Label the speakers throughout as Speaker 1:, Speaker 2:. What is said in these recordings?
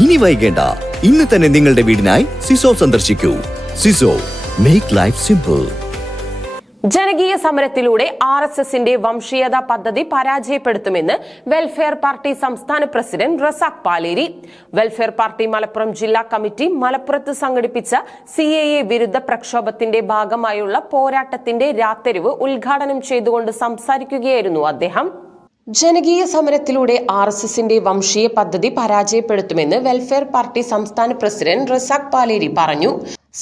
Speaker 1: ഇനി വൈകേണ്ട. ഇന്ന് തന്നെ നിങ്ങളുടെ വീടിനായി സിസോ സന്ദർശിക്കൂ. സിസോ മേക്ക് ലൈഫ് സിമ്പിൾ
Speaker 2: ജനകീയ സമരത്തിലൂടെ ആർ എസ് എസിന്റെ വംശീയത പദ്ധതി പരാജയപ്പെടുത്തുമെന്ന് വെൽഫെയർ പാർട്ടി സംസ്ഥാന president Razak Paleri. Welfare Party Malappuram ജില്ലാ കമ്മിറ്റി മലപ്പുറത്ത് സംഘടിപ്പിച്ച സി എ എ വിരുദ്ധ പ്രക്ഷോഭത്തിന്റെ ഭാഗമായുള്ള പോരാട്ടത്തിന്റെ രാത്തെരുവ് ഉദ്ഘാടനം ചെയ്തുകൊണ്ട് സംസാരിക്കുകയായിരുന്നു അദ്ദേഹം. ജനകീയ സമരത്തിലൂടെ ആർ എസ് എസിന്റെ വംശീയ പദ്ധതി പരാജയപ്പെടുത്തുമെന്ന് വെൽഫെയർ പാർട്ടി സംസ്ഥാന പ്രസിഡന്റ് റസാഖ് പാലേരി പറഞ്ഞു.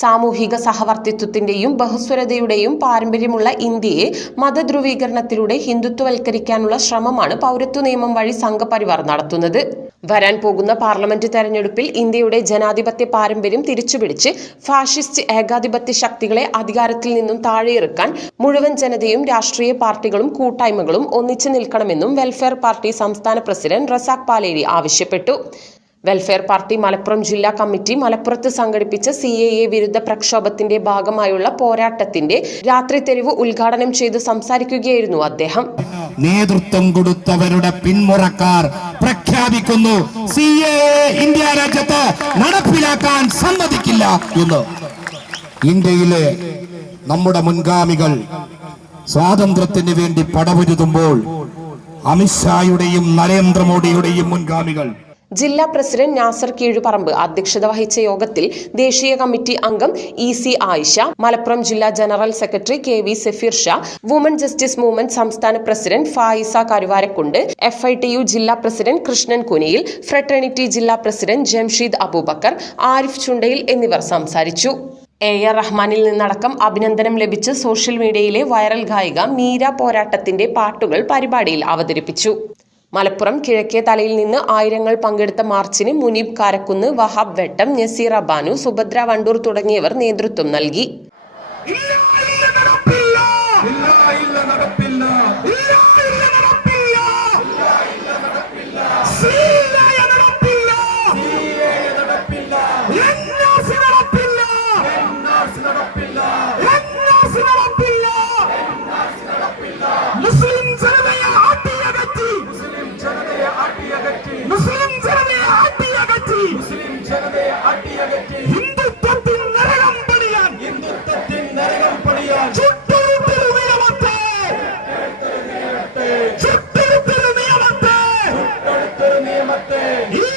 Speaker 2: സാമൂഹിക സഹവർത്തിത്വത്തിന്റെയും ബഹുസ്വരതയുടെയും പാരമ്പര്യമുള്ള ഇന്ത്യയെ മതധ്രുവീകരണത്തിലൂടെ ഹിന്ദുത്വവൽക്കരിക്കാനുള്ള ശ്രമമാണ് പൗരത്വ നിയമം വഴി സംഘപരിവാർ നടത്തുന്നത്. വരാൻ പോകുന്ന പാർലമെന്റ് തെരഞ്ഞെടുപ്പിൽ ഇന്ത്യയുടെ ജനാധിപത്യ പാരമ്പര്യം തിരിച്ചുപിടിച്ച് ഫാഷിസ്റ്റ് ഏകാധിപത്യ ശക്തികളെ അധികാരത്തിൽ നിന്നും താഴെയിറക്കാൻ മുഴുവൻ ജനതയും രാഷ്ട്രീയ പാർട്ടികളും കൂട്ടായ്മകളും ഒന്നിച്ചു നിൽക്കണമെന്നും വെൽഫെയർ പാർട്ടി സംസ്ഥാന പ്രസിഡന്റ് റസാഖ് പാലേരി ആവശ്യപ്പെട്ടു. വെൽഫെയർ പാർട്ടി മലപ്പുറം ജില്ലാ കമ്മിറ്റി മലപ്പുറത്ത് സംഘടിപ്പിച്ച സി എ എ വിരുദ്ധ പ്രക്ഷോഭത്തിന്റെ ഭാഗമായുള്ള പോരാട്ടത്തിന്റെ രാത്രി തെരുവ് ഉദ്ഘാടനം ചെയ്ത് സംസാരിക്കുകയായിരുന്നു അദ്ദേഹം.
Speaker 3: നേതൃത്വം കൊടുത്തവരുടെ പിന്മുറക്കാർ പ്രഖ്യാപിക്കുന്നു സി എ ഇന്ത്യ രാജ്യത്ത് നടപ്പിലാക്കാൻ സമ്മതിക്കില്ല എന്ന്. ഇന്ത്യയിലെ നമ്മുടെ മുൻഗാമികൾ സ്വാതന്ത്ര്യത്തിന് വേണ്ടി പടപൊരുതുമ്പോൾ അമിത്ഷായുടെയും നരേന്ദ്രമോദിയുടെയും മുൻഗാമികൾ
Speaker 2: ജില്ലാ പ്രസിഡന്റ് നാസർ കീഴുപറമ്പ് അധ്യക്ഷത വഹിച്ച യോഗത്തിൽ ദേശീയ കമ്മിറ്റി അംഗം ഇ സി ആയിഷ മലപ്പുറം ജില്ലാ general secretary K V Safeer Shah Women Justice Movement സംസ്ഥാന president Faiza Karuvarakundu F I T U ജില്ലാ പ്രസിഡന്റ് കൃഷ്ണൻ കുനിയിൽ ഫ്രട്ടേണിറ്റി ജില്ലാ പ്രസിഡന്റ് ജംഷീദ് അബൂബക്കർ ആരിഫ് ചുണ്ടയിൽ എന്നിവർ സംസാരിച്ചു. എ ആർ റഹ്മാനിൽ നിന്നടക്കം അഭിനന്ദനം ലഭിച്ച് സോഷ്യൽ മീഡിയയിലെ വൈറൽ ഗായിക മീര പോരാട്ടത്തിന്റെ പാട്ടുകൾ പരിപാടിയിൽ അവതരിപ്പിച്ചു. മലപ്പുറം കിഴക്കേ തലയിൽ നിന്ന് ആയിരങ്ങൾ പങ്കെടുത്ത മാർച്ചിന് മുനീബ് കാരക്കുന്ന് വഹാബ് വെട്ടം നസീർ അബാനു സുഭദ്ര വണ്ടൂർ തുടങ്ങിയവർ നേതൃത്വം നൽകി. നടപ്പില്ല. Yeah.